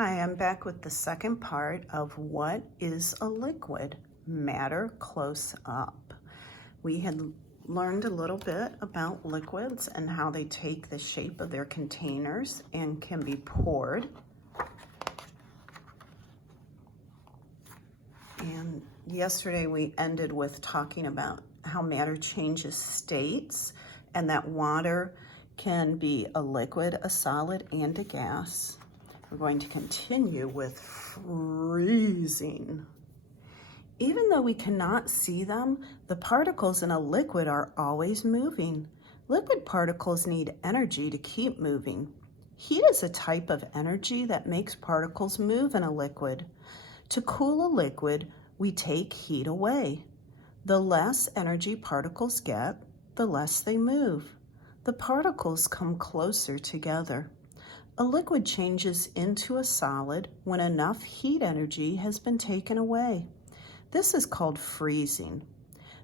Hi, I'm back with the second part of what is a liquid? Matter close up. We had learned a little bit about liquids and how they take the shape of their containers and can be poured. And yesterday we ended with talking about how matter changes states and that water can be a liquid, a solid, and a gas. We're going to continue with freezing. Even though we cannot see them, the particles in a liquid are always moving. Liquid particles need energy to keep moving. Heat is a type of energy that makes particles move in a liquid. To cool a liquid, we take heat away. The less energy particles get, the less they move. The particles come closer together. A liquid changes into a solid when enough heat energy has been taken away. This is called freezing.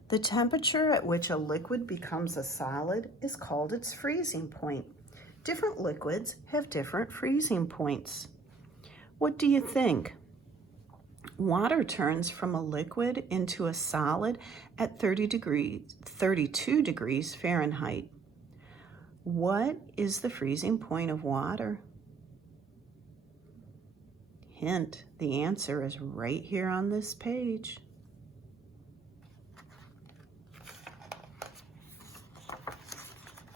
The temperature at which a liquid becomes a solid is called its freezing point. Different liquids have different freezing points. What do you think? Water turns from a liquid into a solid at 32 degrees Fahrenheit. What is the freezing point of water? Hint, the answer is right here on this page.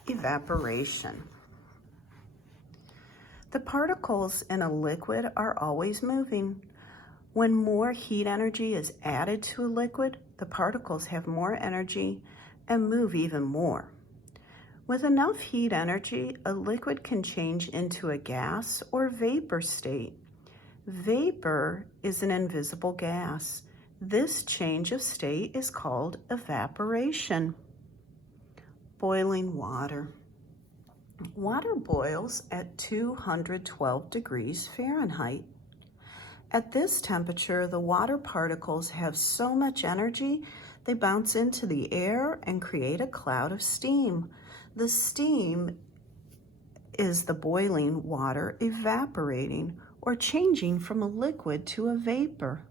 Evaporation. The particles in a liquid are always moving. When more heat energy is added to a liquid, the particles have more energy and move even more. With enough heat energy, a liquid can change into a gas or vapor state. Vapor is an invisible gas. This change of state is called evaporation. Boiling water. Water boils at 212 degrees Fahrenheit. At this temperature, the water particles have so much energy, they bounce into the air and create a cloud of steam. The steam is the boiling water evaporating or changing from a liquid to a vapor.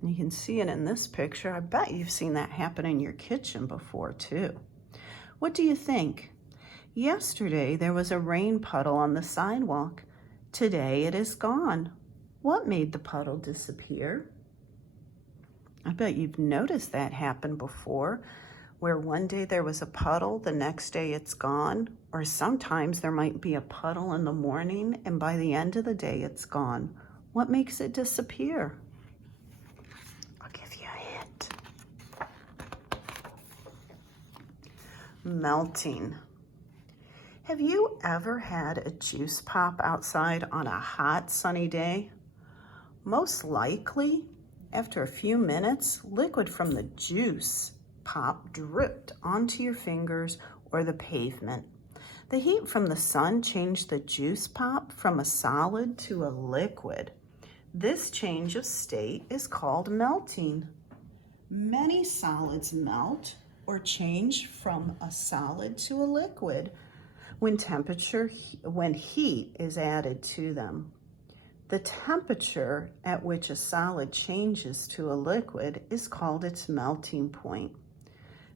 You can see it in this picture. I bet you've seen that happen in your kitchen before too. What do you think? Yesterday there was a rain puddle on the sidewalk. Today it is gone. What made the puddle disappear? I bet you've noticed that happen before, where one day there was a puddle, the next day it's gone, or sometimes there might be a puddle in the morning and by the end of the day it's gone. What makes it disappear? I'll give you a hint. Melting. Have you ever had a juice pop outside on a hot, sunny day? Most likely, after a few minutes, liquid from the juice pop dripped onto your fingers or the pavement. The heat from the sun changed the juice pop from a solid to a liquid. This change of state is called melting. Many solids melt or change from a solid to a liquid when heat is added to them. The temperature at which a solid changes to a liquid is called its melting point.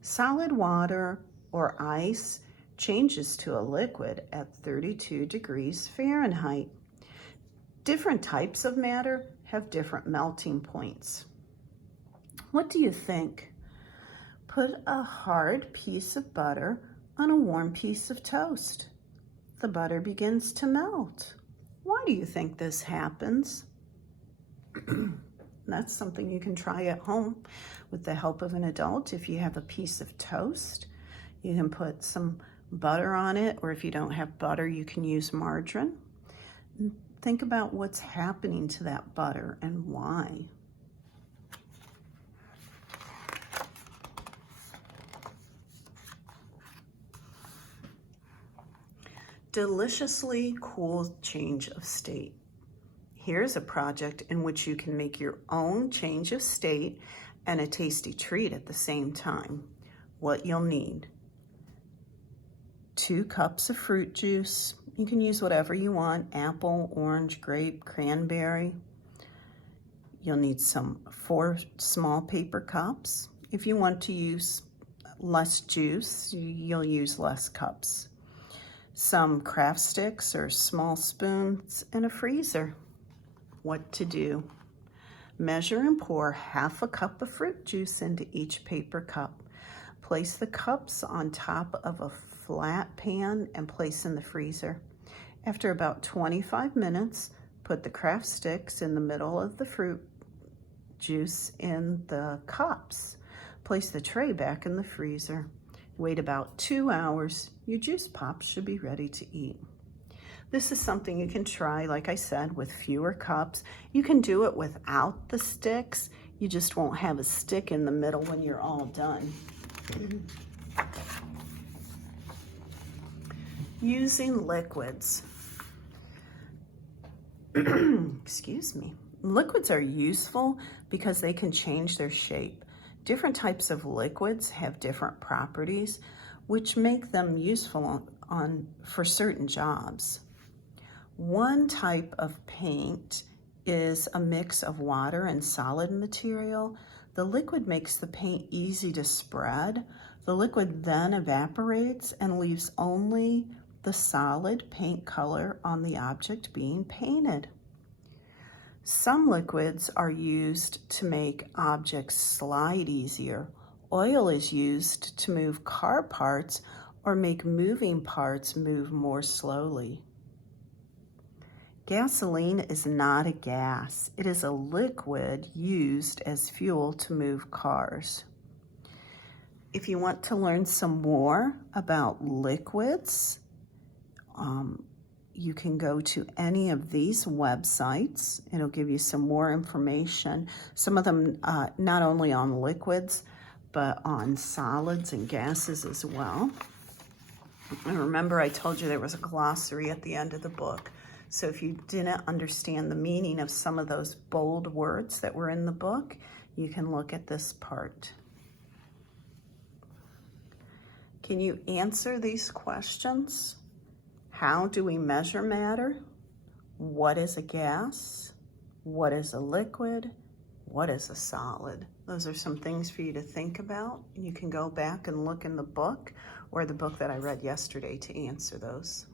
Solid water or ice changes to a liquid at 32 degrees Fahrenheit. Different types of matter have different melting points. What do you think? Put a hard piece of butter on a warm piece of toast. The butter begins to melt. Why do you think this happens? That's something you can try at home with the help of an adult. If you have a piece of toast, you can put some butter on it, or if you don't have butter, you can use margarine. Think about what's happening to that butter and why. Deliciously cool change of state. Here's a project in which you can make your own change of state and a tasty treat at the same time. What you'll need: 2 cups of fruit juice. You can use whatever you want, apple, orange, grape, cranberry. You'll need 4 small paper cups. If you want to use less juice, you'll use less cups. Some craft sticks or small spoons, and a freezer. What to do? Measure and pour half a cup of fruit juice into each paper cup. Place the cups on top of a flat pan and place in the freezer. After about 25 minutes, put the craft sticks in the middle of the fruit juice in the cups. Place the tray back in the freezer. Wait about 2 hours. Your juice pops should be ready to eat. This is something you can try, like I said, with fewer cups. You can do it without the sticks. You just won't have a stick in the middle when you're all done. Using liquids. Excuse me. Liquids are useful because they can change their shape. Different types of liquids have different properties, which make them useful for certain jobs. One type of paint is a mix of water and solid material. The liquid makes the paint easy to spread. The liquid then evaporates and leaves only the solid paint color on the object being painted. Some liquids are used to make objects slide easier. Oil is used to move car parts or make moving parts move more slowly. Gasoline is not a gas. It is a liquid used as fuel to move cars. If you want to learn some more about liquids, you can go to any of these websites. It'll give you some more information. Some of them not only on liquids, but on solids and gases as well. And remember, I told you there was a glossary at the end of the book. So if you didn't understand the meaning of some of those bold words that were in the book, you can look at this part. Can you answer these questions? How do we measure matter? What is a gas? What is a liquid? What is a solid? Those are some things for you to think about. You can go back and look in the book or the book that I read yesterday to answer those.